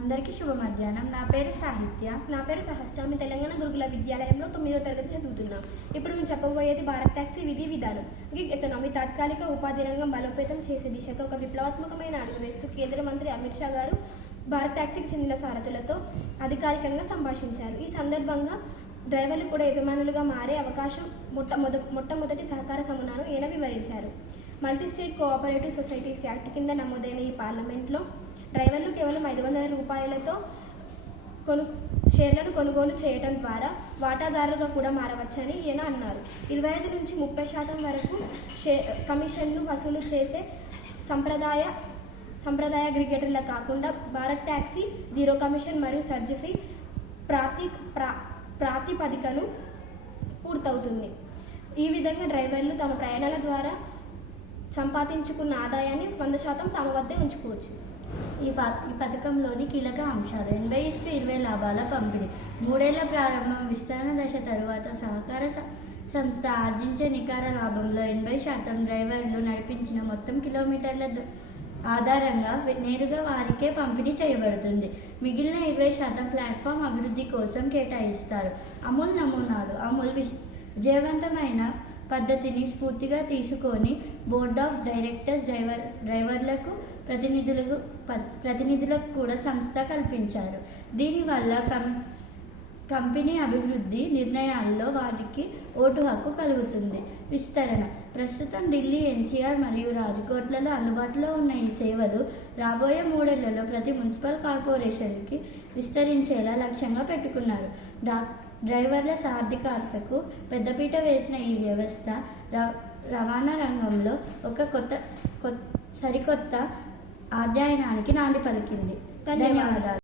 అందరికీ శుభ మధ్యాహ్నం. నా పేరు సాహిత్య. నా పేరు సహస్ర. మీ తెలంగాణ గురుకుల విద్యాలయంలో 9వ తరగతి చదువుతున్నాం. ఇప్పుడు మేము చెప్పబోయేది భారత్ టాక్సీ విధి విధానం. గిగ్ ఎకనామీ తాత్కాలిక ఉపాధి రంగం బలోపేతం చేసే దిశగా ఒక విప్లవాత్మకమైన అడుగు వేస్తూ కేంద్ర మంత్రి అమిత్ షా గారు భారత్ టాక్సీకి చెందిన సారథులతో అధికారికంగా సంభాషించారు. ఈ సందర్భంగా డ్రైవర్లు కూడా యజమానులుగా మారే అవకాశం మొట్టమొదటి సహకార సమూహాను ఈయన వివరించారు. Multi state cooperative societies act కింద నమోదైన ఈ పార్లమెంట్లో డ్రైవర్లు కేవలం 500 రూపాయలతో షేర్లను కొనుగోలు చేయడం ద్వారా వాటాదారులుగా కూడా మారవచ్చని ఈయన అన్నారు. 25 నుంచి 30% వరకు కమిషన్లు వసూలు చేసే సంప్రదాయ అగ్రిగేటర్ల కాకుండా భారత్ టాక్సీ జీరో కమిషన్ మరియు సర్జిఫీ ప్రాతిపదికను పూర్తవుతుంది. ఈ విధంగా డ్రైవర్లు తమ ప్రయాణాల ద్వారా సంపాదించుకున్న ఆదాయాన్ని 100% తమ వద్దే ఉంచుకోవచ్చు. ఈ పథకంలోని కీలక అంశాలు: 80:20 లాభాల పంపిణీ, 3 ఏళ్ల ప్రారంభం, విస్తరణ దశ తరువాత సహకార సంస్థ ఆర్జించే నికర లాభంలో 80% డ్రైవర్లు నడిపించిన మొత్తం కిలోమీటర్ల ఆధారంగా నేరుగా వారికే పంపిణీ చేయబడుతుంది. మిగిలిన 20% ప్లాట్ఫామ్ అభివృద్ధి కోసం కేటాయిస్తారు. అమూల్ నమూనాలు: అమూల్ విజయవంతమైన పద్ధతిని స్ఫూర్తిగా తీసుకొని బోర్డ్ ఆఫ్ డైరెక్టర్స్ డ్రైవర్లకు ప్రతినిధులకు కూడా సంస్థ కల్పించారు. దీనివల్ల కంపెనీ అభివృద్ధి నిర్ణయాల్లో వారికి ఓటు హక్కు కలుగుతుంది. విస్తరణ: ప్రస్తుతం ఢిల్లీ, ఎన్సీఆర్ మరియు రాజ్కోట్లలో అందుబాటులో ఉన్న ఈ సేవలు రాబోయే 3 ఏళ్లలో ప్రతి మున్సిపల్ కార్పొరేషన్కి విస్తరించేలా లక్ష్యంగా పెట్టుకున్నారు. డ్రైవర్ల సాధికారతకు పెద్దపీట వేసిన ఈ వ్యవస్థ రవాణా రంగంలో ఒక సరికొత్త అధ్యయనానికి నాంది పలికింది. ధన్యవాదాలు.